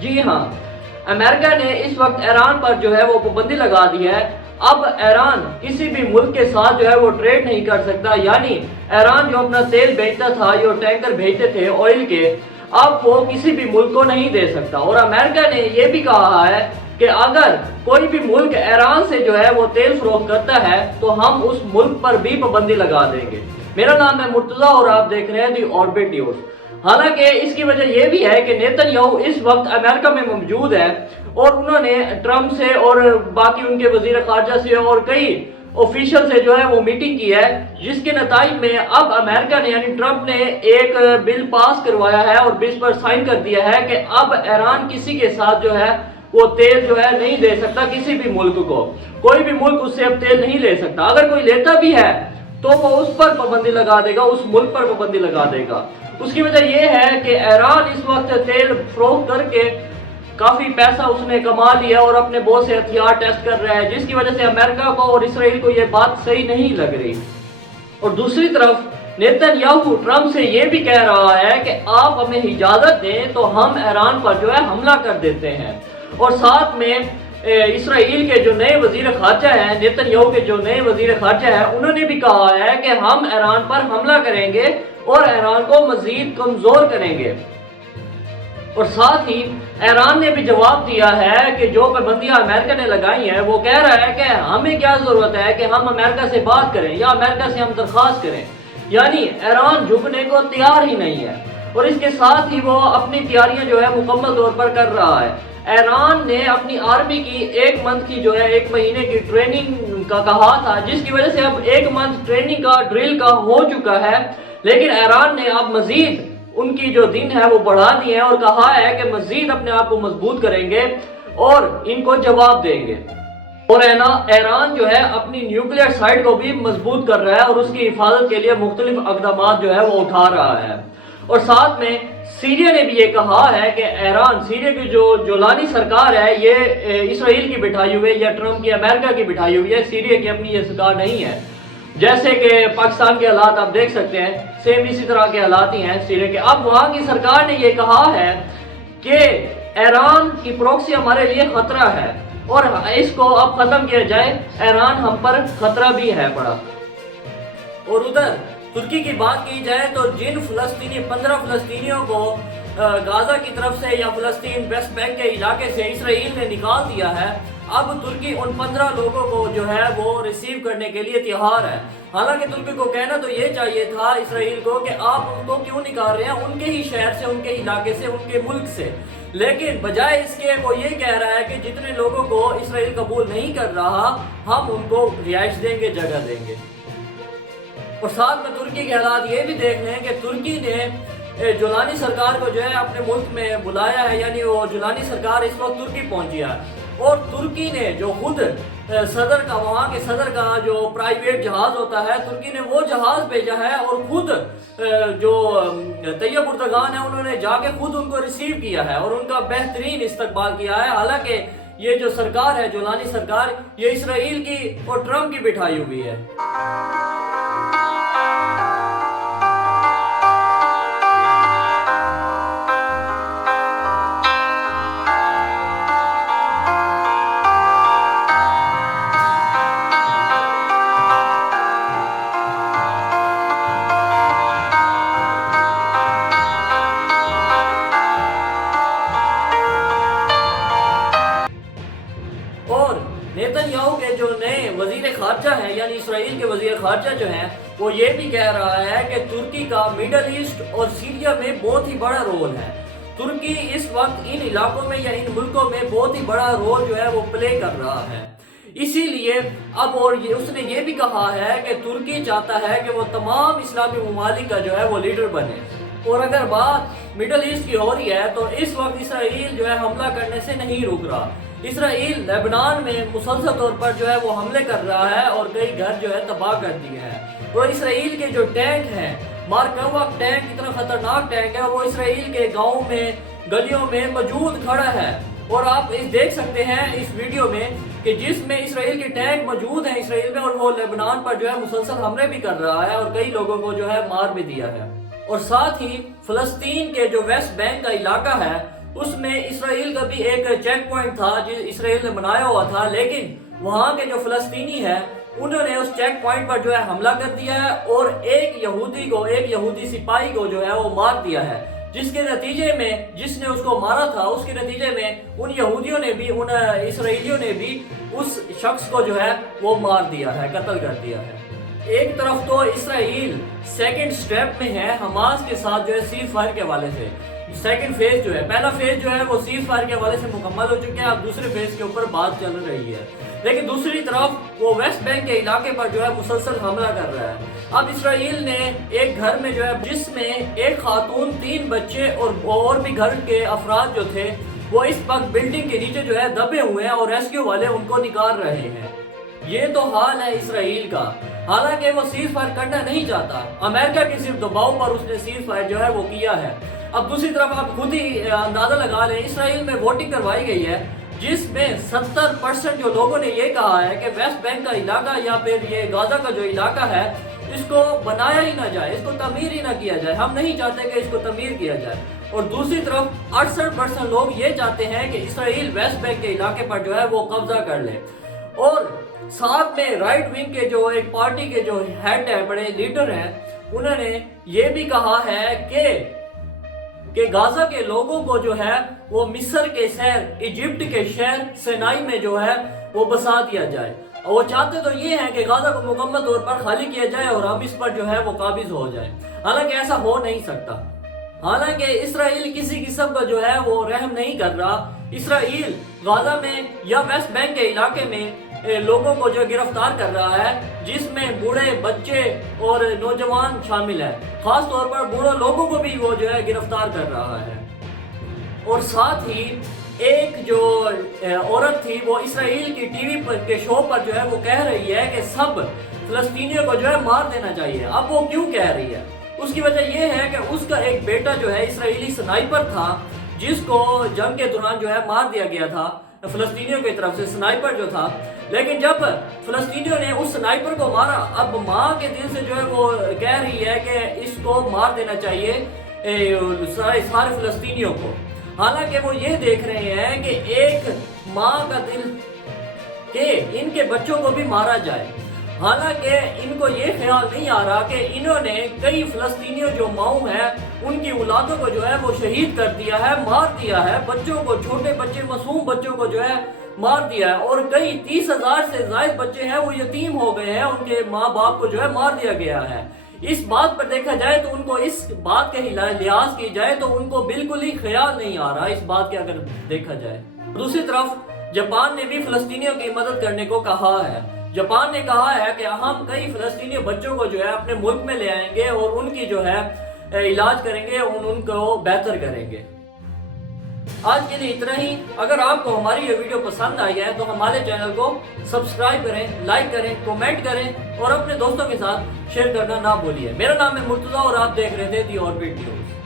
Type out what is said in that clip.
جی ہاں، امریکہ نے اس وقت ایران پر جو ہے وہ پابندی لگا دی ہے۔ اب ایران کسی بھی ملک کے ساتھ جو ہے وہ ٹریڈ نہیں کر سکتا، یعنی ایران جو اپنا تیل بھیجتا تھا، جو ٹینکر بھیجتے تھے آئل کے، اب وہ کسی بھی ملک کو نہیں دے سکتا۔ اور امریکہ نے یہ بھی کہا ہے کہ اگر کوئی بھی ملک ایران سے جو ہے وہ تیل فروخت کرتا ہے تو ہم اس ملک پر بھی پابندی لگا دیں گے۔ میرا نام ہے مرتضیٰ اور آپ دیکھ رہے ہیں دی آربٹ نیوز۔ حالانکہ اس کی وجہ یہ بھی ہے کہ نیتن یاہو اس وقت امریکہ میں موجود ہے اور انہوں نے ٹرمپ سے اور باقی ان کے وزیر خارجہ سے اور کئی آفیشل سے جو ہے وہ میٹنگ کی ہے، جس کے نتائج میں اب امریکہ نے یعنی ٹرمپ نے ایک بل پاس کروایا ہے اور اس پر سائن کر دیا ہے کہ اب ایران کسی کے ساتھ جو ہے وہ تیل جو ہے نہیں دے سکتا، کسی بھی ملک کو، کوئی بھی ملک اس سے اب تیل نہیں لے سکتا۔ اگر کوئی لیتا بھی ہے تو وہ اس پر پابندی لگا دے گا، اس ملک پر پابندی لگا دے گا۔ اس کی وجہ یہ ہے کہ ایران اس وقت تیل فروخت کر کے کافی پیسہ اس نے کما لیا اور اپنے بہت سے ہتھیار ٹیسٹ کر رہا ہے، جس کی وجہ سے امریکہ کو اور اسرائیل کو یہ بات صحیح نہیں لگ رہی۔ اور دوسری طرف نیتن یاہو ٹرمپ سے یہ بھی کہہ رہا ہے کہ آپ ہمیں اجازت دیں تو ہم ایران پر جو ہے حملہ کر دیتے ہیں۔ اور ساتھ میں اسرائیل کے جو نئے وزیر خارجہ ہیں، نیتن یاہو کے جو نئے وزیر خارجہ ہیں، انہوں نے بھی کہا ہے کہ ہم ایران پر حملہ کریں گے اور ایران کو مزید کمزور کریں گے۔ اور ساتھ ہی ایران نے بھی جواب دیا ہے کہ جو پابندیاں امریکہ نے لگائی ہیں، وہ کہہ رہا ہے کہ ہمیں کیا ضرورت ہے کہ ہم امریکہ سے بات کریں یا امریکہ سے ہم درخواست کریں، یعنی ایران جھکنے کو تیار ہی نہیں ہے۔ اور اس کے ساتھ ہی وہ اپنی تیاریاں جو ہے مکمل طور پر کر رہا ہے۔ ایران نے اپنی آرمی کی ایک منتھ کی جو ہے 1 مہینے کی ٹریننگ کا کہا تھا، جس کی وجہ سے اب 1 منتھ ٹریننگ کا ڈرل کا ہو چکا ہے، لیکن ایران نے اب مزید ان کی جو دن ہے وہ بڑھا دی ہے اور کہا ہے کہ مزید اپنے آپ کو مضبوط کریں گے اور ان کو جواب دیں گے۔ اور ایران جو ہے اپنی نیوکلیئر سائٹ کو بھی مضبوط کر رہا ہے اور اس کی حفاظت کے لیے مختلف اقدامات جو ہے وہ اٹھا رہا ہے۔ اور ساتھ میں سیریا نے بھی یہ کہا ہے کہ ایران، سیریا کی جو جولانی سرکار ہے، یہ اسرائیل کی بٹھائی ہوئی ہے یا ٹرمپ کی امریکہ کی بٹھائی ہوئی ہے، سیریا کی اپنی یہ سرکار نہیں ہے۔ جیسے کہ پاکستان کے حالات آپ دیکھ سکتے ہیں، سیم اسی طرح کے حالات ہی ہیں سیریا کے۔ اب وہاں کی سرکار نے یہ کہا ہے کہ ایران کی پروکسی ہمارے لیے خطرہ ہے اور اس کو اب ختم کیا جائے، ایران ہم پر خطرہ بھی ہے بڑا۔ اور ادھر ترکی کی بات کی جائے تو جن 15 فلسطینیوں کو غازہ کی طرف سے یا فلسطین ویسٹ بینک کے علاقے سے اسرائیل نے نکال دیا ہے، اب ترکی ان 15 لوگوں کو جو ہے وہ ریسیو کرنے کے لیے تیار ہے۔ حالانکہ ترکی کو کہنا تو یہ چاہیے تھا اسرائیل کو کہ آپ ان کو کیوں نکال رہے ہیں ان کے ہی شہر سے، ان کے علاقے سے، ان کے ملک سے، لیکن بجائے اس کے وہ یہ کہہ رہا ہے کہ جتنے لوگوں کو اسرائیل قبول نہیں کر رہا ہم ان کو رہائش دیں گے، جگہ دیں گے۔ اور ساتھ میں ترکی کے حالات یہ بھی دیکھ رہے ہیں کہ ترکی نے جولانی سرکار کو جو ہے اپنے ملک میں بلایا ہے، یعنی وہ جولانی سرکار اس وقت ترکی پہنچی ہے اور ترکی نے جو خود صدر کا، وہاں کے صدر کا جو پرائیویٹ جہاز ہوتا ہے، ترکی نے وہ جہاز بھیجا ہے اور خود جو طیب اردگان ہے انہوں نے جا کے خود ان کو ریسیو کیا ہے اور ان کا بہترین استقبال کیا ہے۔ حالانکہ یہ جو سرکار ہے جولانی سرکار، یہ اسرائیل کی اور ٹرمپ کی بٹھائی ہوئی ہے۔ اور نیتن یاہو کے جو نئے وزیر خارجہ ہیں، یعنی اسرائیل کے وزیر خارجہ جو ہیں، وہ یہ بھی کہہ رہا ہے کہ ترکی کا میڈل ایسٹ اور سیریا میں بہت ہی بڑا رول ہے۔ ترکی اس وقت ان علاقوں میں یا ان ملکوں میں بہت ہی بڑا رول جو ہے وہ پلے کر رہا ہے۔ اسی لیے اب اور اس نے یہ بھی کہا ہے کہ ترکی چاہتا ہے کہ وہ تمام اسلامی ممالک کا جو ہے وہ لیڈر بنے۔ اور اگر بات میڈل ایسٹ کی ہو رہی ہے تو اس وقت اسرائیل جو ہے حملہ کرنے سے نہیں رک رہا۔ اسرائیل لیبنان میں مسلسل طور پر جو ہے وہ حملے کر رہا ہے اور کئی گھر جو ہے تباہ کر دیے ہیں۔ اور اسرائیل کے جو ٹینک ہیں، مارکوا ٹینک اتنا خطرناک ٹینک ہے، وہ اسرائیل کے گاؤں میں، گلیوں میں موجود کھڑا ہے۔ اور آپ دیکھ سکتے ہیں اس ویڈیو میں کہ جس میں اسرائیل کے ٹینک موجود ہیں اسرائیل میں، اور وہ لیبنان پر جو ہے مسلسل حملے بھی کر رہا ہے اور کئی لوگوں کو جو ہے مار بھی دیا ہے۔ اور ساتھ ہی فلسطین کے جو ویسٹ بینک کا علاقہ ہے اس میں اسرائیل کا بھی ایک چیک پوائنٹ تھا جو اسرائیل نے بنایا ہوا تھا، لیکن وہاں کے جو فلسطینی ہے انہوں نے اس چیک پوائنٹ پر جو ہے حملہ کر دیا ہے اور ایک یہودی سپاہی کو جو ہے وہ مار دیا ہے، جس کے نتیجے میں جس نے اس کو مارا تھا اس کے نتیجے میں ان یہودیوں نے بھی ان اسرائیلیوں نے بھی اس شخص کو جو ہے وہ مار دیا ہے، قتل کر دیا ہے۔ ایک طرف تو اسرائیل سیکنڈ سٹیپ میں ہے حماس کے ساتھ جو ہے سیز فائر کے حوالے سے، سیکنڈ فیز جو ہے، پہلا فیز جو ہے وہ سیز فائر کے حوالے سے مکمل ہو چکا ہے، اب دوسرے فیز کے اوپر بات چل رہی ہے، لیکن دوسری طرف وہ ویسٹ بینک کے علاقے پر جو ہے مسلسل حملہ کر رہا ہے۔ اب اسرائیل نے ایک گھر میں جو ہے جس میں ایک خاتون، 3 بچے اور بھی گھر کے افراد جو تھے وہ اس وقت بلڈنگ کے نیچے جو ہے دبے ہوئے ہیں اور ریسکیو والے ان کو نکال رہے ہیں۔ یہ تو حال ہے اسرائیل کا، حالانکہ وہ سیز فائر کرنا نہیں چاہتا، امریکہ کے صرف دباؤ پر اس نے سیز فائر جو ہے وہ کیا ہے۔ اب دوسری طرف آپ خود ہی اندازہ لگا لیں، اسرائیل میں ووٹنگ کروائی گئی ہے جس میں 70% جو لوگوں نے یہ کہا ہے کہ ویسٹ بینک کا علاقہ یا پھر یہ غزہ کا جو علاقہ ہے اس کو بنایا ہی نہ جائے، اس کو تعمیر ہی نہ کیا جائے، ہم نہیں چاہتے کہ اس کو تعمیر کیا جائے۔ اور دوسری طرف 68% لوگ یہ چاہتے ہیں کہ اسرائیل ویسٹ بینک کے علاقے پر جو ہے وہ قبضہ کر لے۔ اور ساتھ میں رائٹ ونگ کے جو ایک پارٹی کے جو ہیڈ ہے، بڑے لیڈر ہیں، انہوں نے یہ بھی کہا ہے کہ غزہ کے لوگوں کو جو ہے وہ مصر کے شہر، ایجپٹ کے شہر سینائی میں جو ہے وہ بسا دیا جائے، اور وہ چاہتے تو یہ ہے کہ غزہ کو مکمل طور پر خالی کیا جائے اور ہم اس پر جو ہے وہ قابض ہو جائے، حالانکہ ایسا ہو نہیں سکتا۔ حالانکہ اسرائیل کسی قسم کا جو ہے وہ رحم نہیں کر رہا، اسرائیل غزہ میں یا ویسٹ بینک کے علاقے میں لوگوں کو جو گرفتار کر رہا ہے، جس میں بوڑھے، بچے اور نوجوان شامل ہیں، خاص طور پر بوڑھے لوگوں کو بھی وہ جو ہے گرفتار کر رہا ہے۔ اور ساتھ ہی ایک جو عورت تھی وہ اسرائیل کی ٹی وی پر کے شو پر جو ہے وہ کہہ رہی ہے کہ سب فلسطینیوں کو جو ہے مار دینا چاہیے۔ اب وہ کیوں کہہ رہی ہے؟ اس کی وجہ یہ ہے کہ اس کا ایک بیٹا جو ہے اسرائیلی سنائپر تھا، جس کو جنگ کے دوران جو ہے مار دیا گیا تھا فلسطینیوں کی طرف سے، سنائپر جو تھا، لیکن جب فلسطینیوں نے اس سنائپر کو مارا، اب ماں کے دل سے جو ہے وہ کہہ رہی ہے کہ اس کو مار دینا چاہیے سارے فلسطینیوں کو، حالانکہ وہ یہ دیکھ رہے ہیں کہ ایک ماں کا دل کہ ان کے بچوں کو بھی مارا جائے، حالانکہ ان کو یہ خیال نہیں آ رہا کہ انہوں نے کئی فلسطینیوں جو ماؤں ہیں ان کی اولادوں کو جو ہے وہ شہید کر دیا ہے، مار دیا ہے، بچوں کو، چھوٹے بچے، معصوم بچوں کو جو ہے مار دیا ہے، اور کئی 30,000 سے زائد بچے ہیں وہ یتیم ہو گئے ہیں، ان کے ماں باپ کو جو ہے مار دیا گیا ہے۔ اس بات پر دیکھا جائے تو ان کو اس بات کے لحاظ کی جائے تو ان کو بالکل ہی خیال نہیں آ رہا اس بات کے، اگر دیکھا جائے۔ دوسری طرف جاپان نے بھی فلسطینیوں کی مدد کرنے کو کہا ہے۔ جاپان نے کہا ہے کہ ہم کئی فلسطینی بچوں کو جو ہے اپنے ملک میں لے آئیں گے اور ان کی جو ہے علاج کریں گے، ان کو بہتر کریں گے۔ آج کے لیے اتنا ہی۔ اگر آپ کو ہماری یہ ویڈیو پسند آئی ہے تو ہمارے چینل کو سبسکرائب کریں، لائک کریں، کومنٹ کریں اور اپنے دوستوں کے ساتھ شیئر کرنا نہ بھولیے۔ میرا نام ہے مرتضیٰ اور آپ دیکھ رہے تھے دی اوربٹ نیوز۔